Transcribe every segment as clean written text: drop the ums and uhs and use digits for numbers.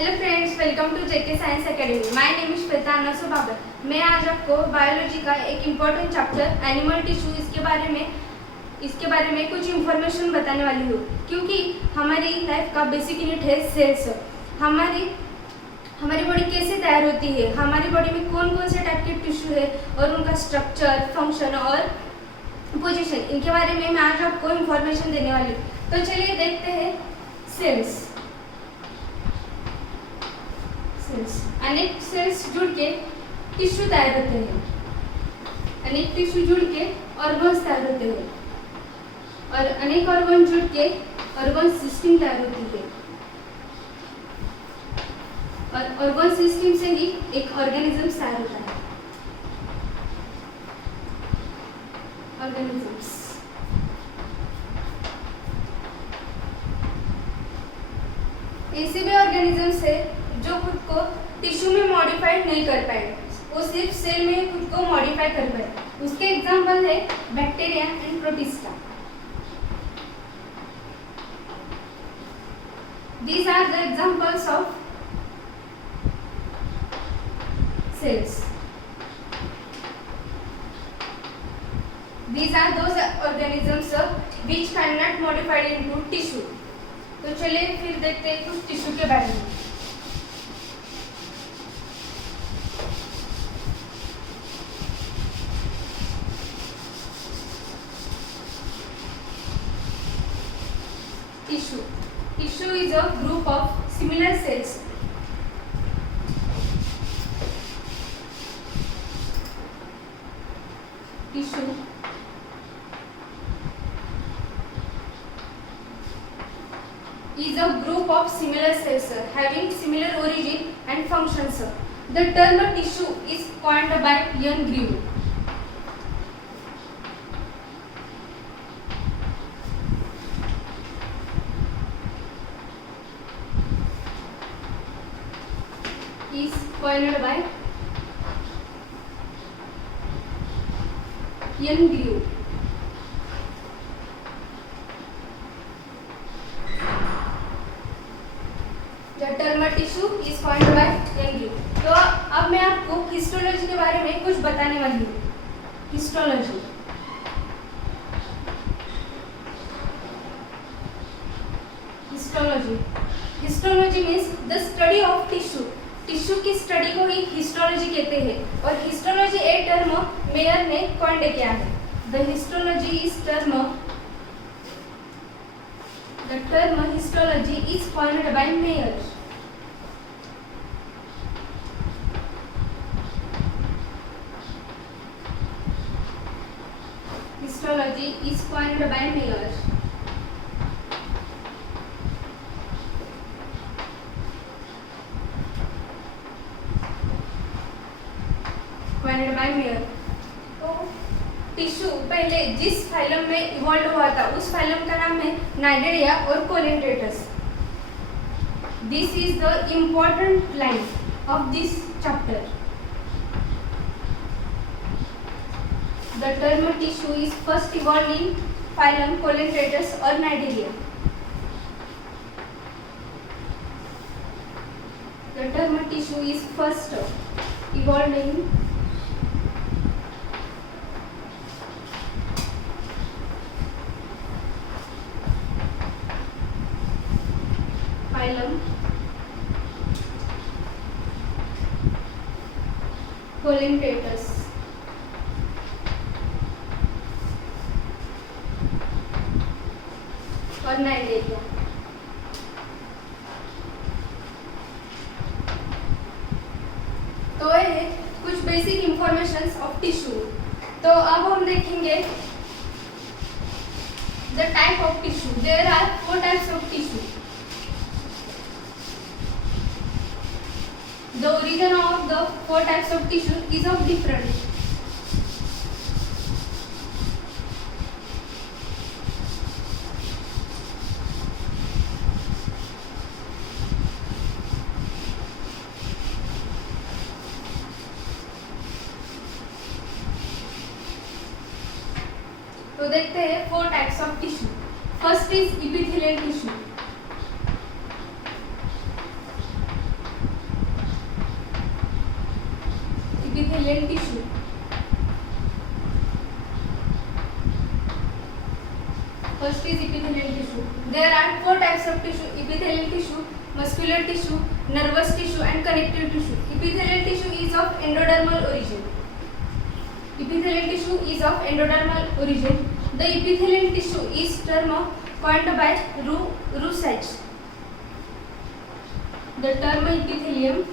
Hello friends, welcome to JK science academy. My name is Shweta Ansu Babar. मैं आज आपको biology का एक इम्पोर्टेंट चैप्टर एनिमल टिश्यू इसके बारे में कुछ इन्फॉर्मेशन बताने वाली हूँ, क्योंकि हमारी लाइफ का बेसिक यूनिट है सेल्स। हमारी बॉडी कैसे तैयार होती है, हमारी बॉडी में कौन कौन से टाइप के टिश्यू है और उनका स्ट्रक्चर, फंक्शन और पोजीशन, इनके बारे में मैं आज आपको इन्फॉर्मेशन देने वाली हूँ। तो चलिए देखते हैं सेल्स। अनेक सेल्स जुड़ के टिश्यू तैयार होते हैं। अनेक टिश्यू जुड़ के ऑर्गन्स तैयार होते हैं और अनेक ऑर्गन जुड़ के ऑर्गन सिस्टम तैयार होती है। और ऑर्गन सिस्टम से ही एक ऑर्गेनिज्म तैयार होता है। ऑर्गेनिजम्स ऐसे भी ऑर्गेनिजम्स है जो खुद को टिश्यू में मॉडिफाइड नहीं कर पाए, वो सिर्फ सेल में खुद को मॉडिफाई कर पाए। उसके एग्जांपल है bacteria and protista. These are the examples of cells. These are those organisms which cannot modified into tissue. तो चलिए फिर देखते हैं कुछ टिश्यू के बारे में। Tissue is a group of similar cells. Tissue is a group of similar cells having similar origin and functions. The term tissue is coined by Ian Grew. Is coined by Ian Grew. The term tissue is coined by Ian Grew. तो अब मैं आपको histology के बारे में कुछ बताने वाली हूँ। Histology histology means the study of tissue. Tissue की स्टडी को ही हिस्टोलॉजी कहते हैं और हिस्टोलॉजी ए टर्म मेयर ने कॉइंड किया है। The term histology is coined by Mayer. Histology is coined by Mayer. तो टिश्यू पहले जिस फाइलम में इवॉल्व हुआ था उस फाइलम का नाम है नाइडेरिया और coelenterates. This is the important line of this chapter. The term tissue is first evolve in phylum coelenterates और cnidaria. The term tissue is first evolve in phylum Colintratus और cnidaria. तो ये कुछ basic informations of tissue. तो अब हम देखेंगे the type of tissue. There are 4 types of tissue. The origin of the 4 types of tissue is of different. तो देखते हैं 4 types of tissue. First is epithelial tissue. epithelial tissue. First is epithelial tissue. There are four types of tissue: epithelial tissue, muscular tissue, nervous tissue, and connective tissue. Epithelial tissue is of endodermal origin. Epithelial tissue is of endodermal origin. The epithelial tissue is term coined by Rusach. The term epithelium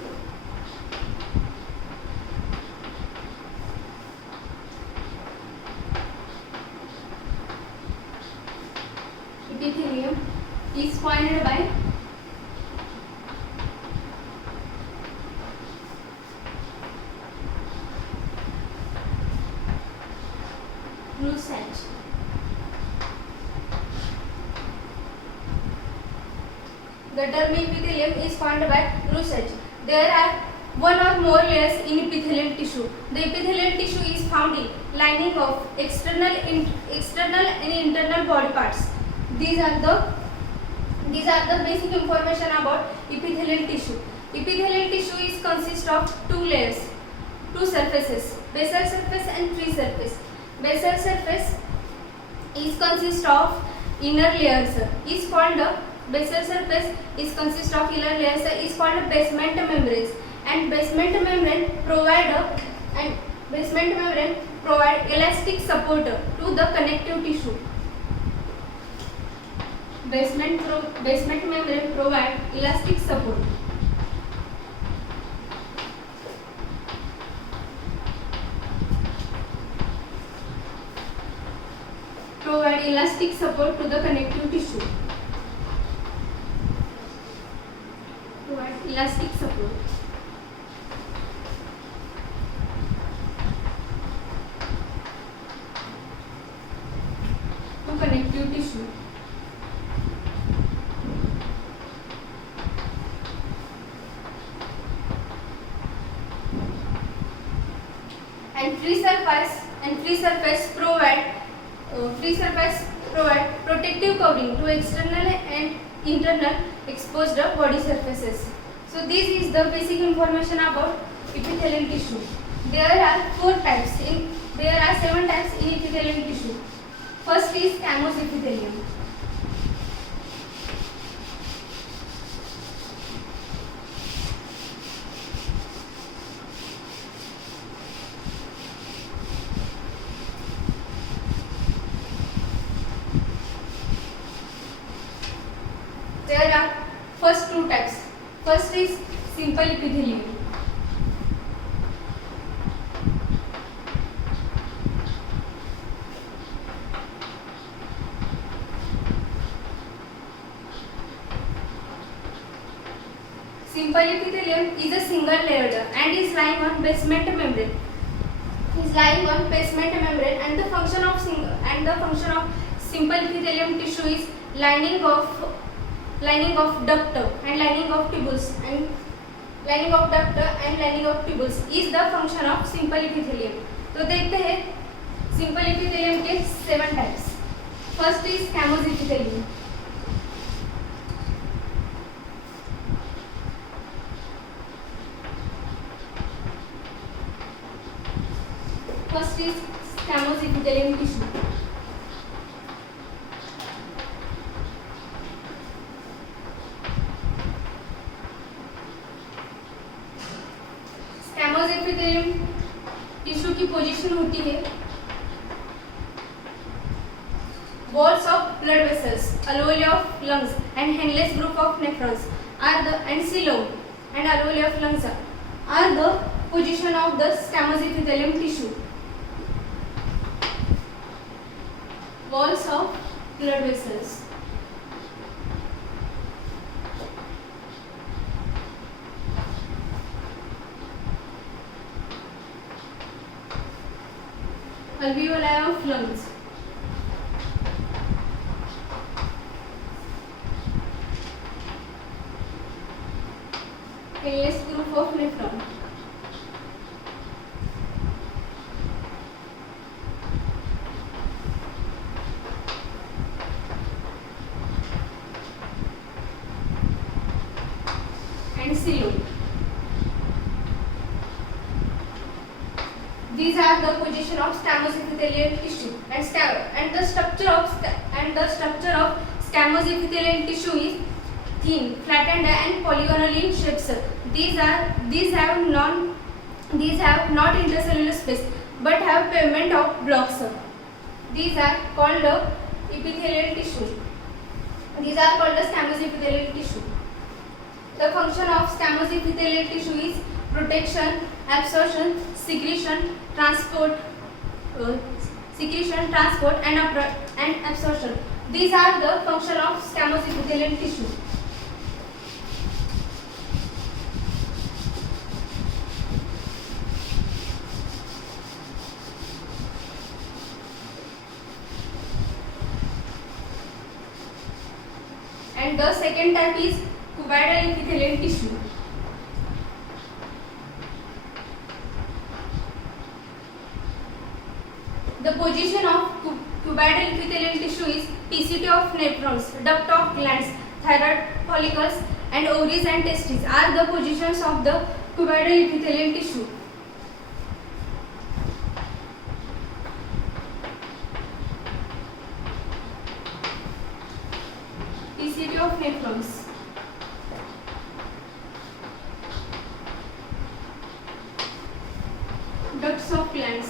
is coined by Rusach. The term epithelium is coined by Rusach. There are one or more layers in epithelial tissue. The epithelial tissue is found in lining of external and internal body parts. These are the basic information about epithelial tissue. Epithelial tissue is consist of two layers, two surfaces: basal surface and free surface. Basal surface is consist of inner layers is called basal surface is consist of inner layers is called basement membranes, and basement membrane provide elastic support to the connective tissue. Basement membrane provide elastic support. Provide elastic support to the connective tissue. Provide elastic support. To connective tissue. And free surface provide protective covering to external and internal exposed body surfaces. So this is the basic information about epithelial tissue. There are 7 types in epithelial tissue. First is squamous epithelium. There are first two types. First is simple epithelium. Simple epithelium is a single layered and is lying on basement membrane. And the function of simple epithelium tissue is lining of duct and lining of tubules is the function of simple epithelium. तो देखते हैं simple epithelium के 7 types. First is squamous epithelium. First is squamous epithelium tissue. Squamous epithelium tissue की position होती है walls of blood vessels, alveoli of lungs and Henle's group of nephrons are the and coelom and alveoli of lungs are the position of the squamous epithelium tissue. Walls of blood vessels. Alveoli of lungs. Henle's group of nephron. And coelom. composition of squamous epithelial tissue and the structure of squamous epithelial tissue is thin, flattened and polygonal in shape. These have not intercellular space but have pavement of blocks. These are called epithelial tissue. These are called the squamous epithelial tissue. The function of squamous epithelial tissue is protection, absorption, secretion, transport, and absorption. These are the function of squamous epithelial tissue. And the second type is cuboidal epithelial tissue. The position of cuboidal epithelial tissue is PCT of nephrons, duct of glands, thyroid follicles, and ovaries and testes are the positions of the cuboidal epithelial tissue. PCT of nephrons. Ducts of glands.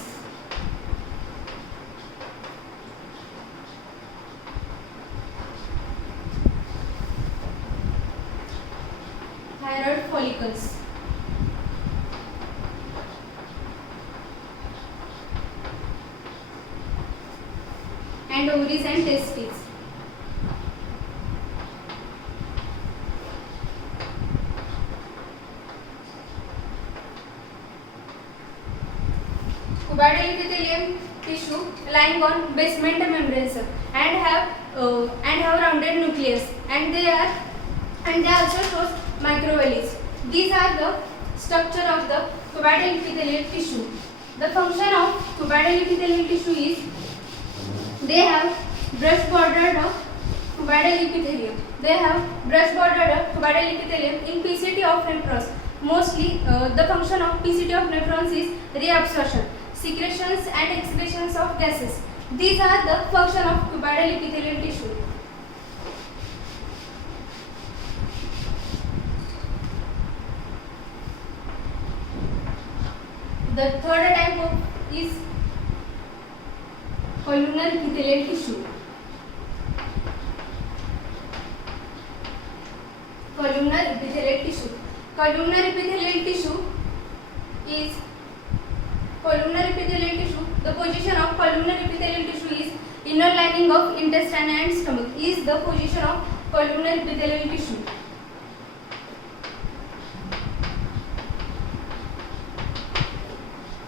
Thyroid follicles. And ovaries and testes. Cuboidal epithelium tissue lying on basement membranes and have rounded nucleus, and they also shows microvilli. These are the structure of the cuboidal epithelial tissue. The function of cuboidal epithelial tissue is they have brush bordered cuboidal epithelium. In PCT of nephrons. Mostly the function of PCT of nephrons is reabsorption, secretions and excretions of gases. These are the function of cuboidal epithelial tissue. The third type is columnar epithelial tissue. Columnar epithelial tissue. The position of columnar epithelial tissue is inner lining of intestine and stomach. Is the position of columnar epithelial tissue.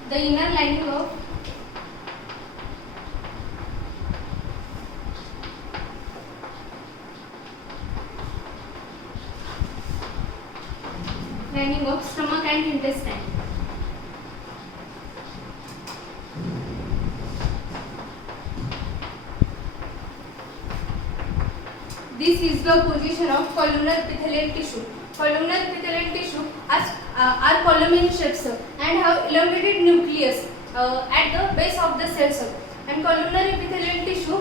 The inner lining of stomach and intestine. This is the position of columnar epithelial tissue. Columnar epithelial tissue are column in shapes and have elongated nucleus at the base of the cells. And columnar epithelial tissue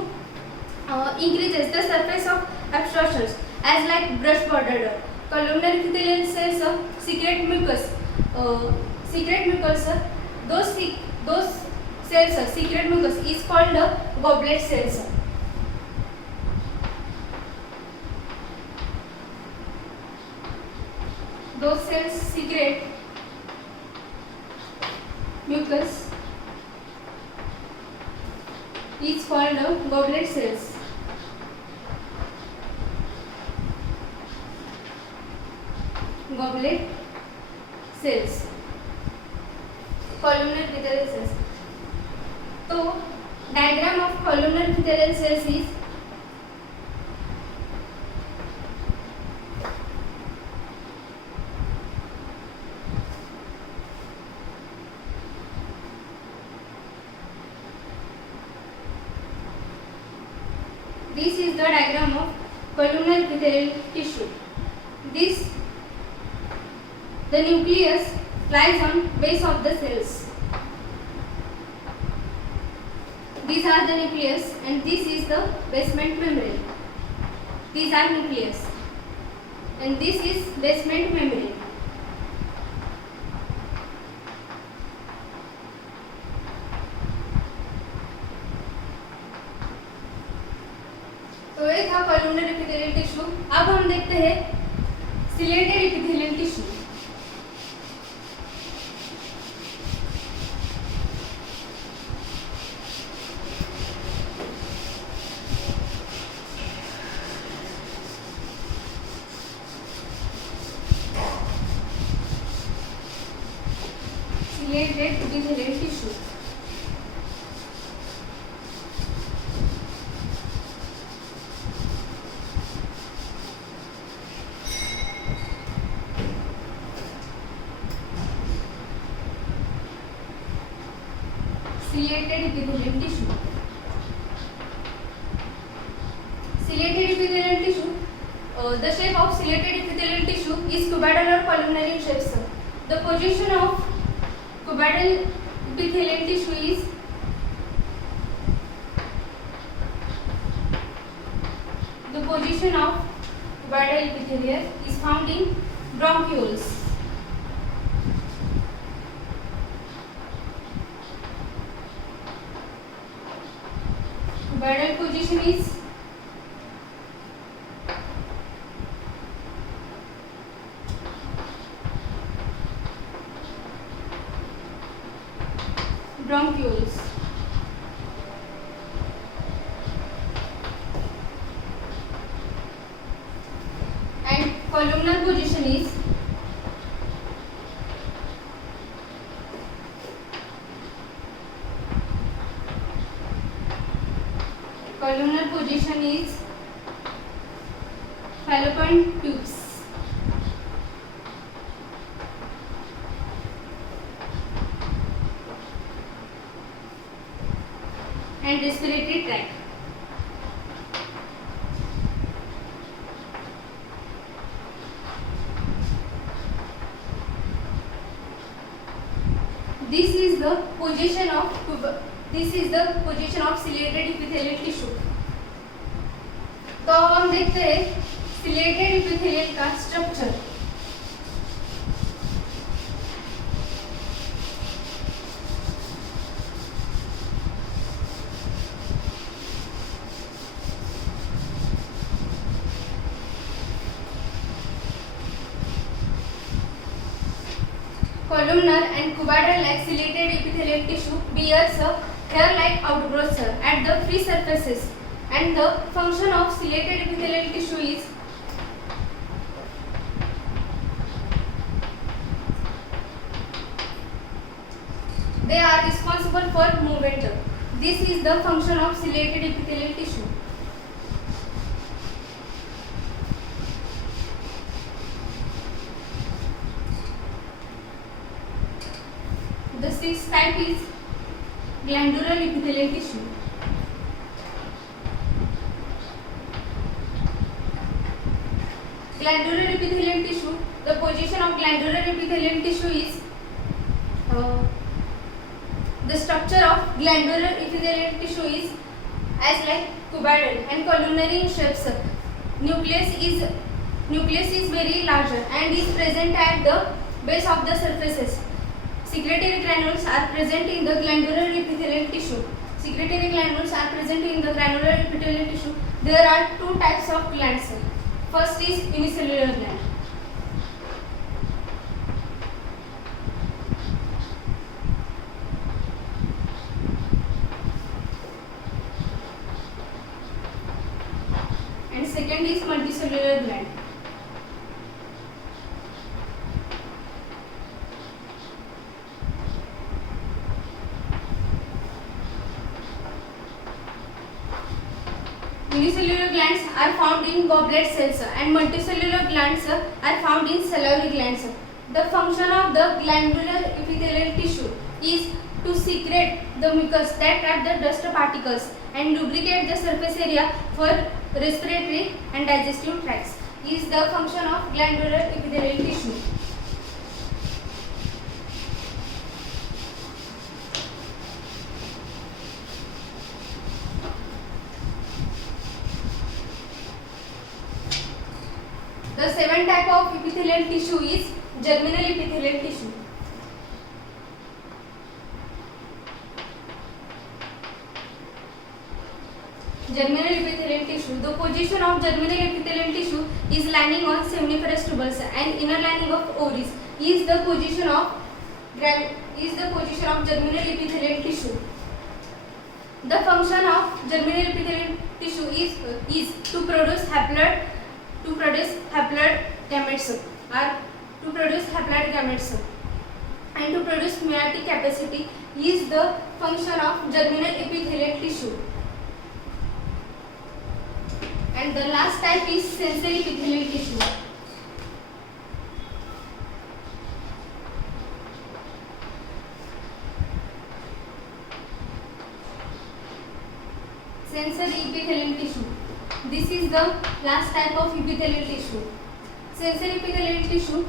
increases the surface of absorptions as like brush bordered. Columnar epithelial cells secrete mucus. Those cells secrete mucus is called goblet cells. Those cells secrete mucus is called goblet cells. Goblet cells. Columnar epithelial cells. So, diagram of columnar epithelial cells is this is the diagram of columnar epithelial tissue. The nucleus lies on base of the cells. These are the nucleus and this is the basement membrane. These are nucleus and this is basement membrane. तो ये था columnar epithelial tissue. अब हम देखते हैं chelated epithelial tissue. Chelated epithelial tissue ciliated epithelial tissue. Ciliated epithelial tissue. The shape of ciliated epithelial tissue is cuboidal or columnar in shape. The position of cuboidal epithelial tissue is found in bronchioles. Cuboidal position is bronchioles. And columnar position is fallopian tubes. And respiratory tract. This is the position of ciliated epithelial tissue. तो हम देखते हैं chelated epithelial का structure. Columnar and cuboidal-like ciliated epithelial tissue bears a hair-like outgrowths at the free surfaces, and the function of ciliated epithelial tissue is they are responsible for movement. This is the function of ciliated epithelial tissue. The sixth type is glandular epithelial tissue. Glandular epithelial tissue. The position of glandular epithelial tissue is the structure of glandular epithelial tissue is as like cuboidal and columnar in shapes. Nucleus is very larger and is present at the base of the surfaces. Secretory granules are present in the glandular epithelial tissue. Secretory granules are present in the glandular epithelial tissue. There are two types of glands. First is unicellular gland. And second is multicellular gland. Unicellular glands are found in goblet cells and multicellular glands are found in salivary glands. The function of the glandular epithelial tissue is to secrete the mucus that trap the dust particles and lubricate the surface area for respiratory and digestive tracts. Is the function of glandular epithelial tissue. The seventh type of epithelial tissue is germinal epithelial tissue. Germinal epithelial tissue. The position of germinal epithelial tissue is lining on seminiferous tubules and inner lining of ovaries is the position of germinal epithelial tissue. The function of germinal epithelial tissue is to produce haploid gametes and to produce meiotic capacity is the function of germinal epithelial tissue. And the last type is sensory epithelial tissue. Sensory epithelial tissue. This is the last type of epithelial tissue. Sensory epithelial tissue.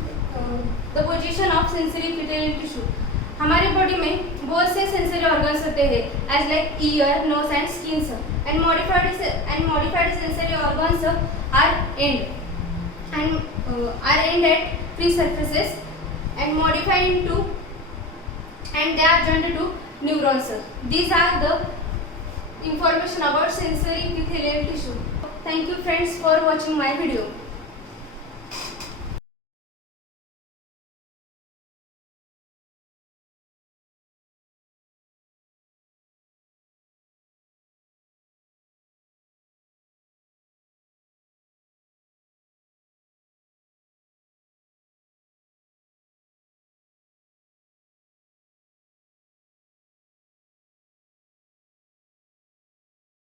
The position of sensory epithelial tissue. हमारी body में बहुत से sensory organs होते हैं as like ear, nose and skin and modified sensory organs are and at free surfaces and modified into and they are joined to neurons. These are the information about sensory epithelial tissue. Thank you friends for watching my video.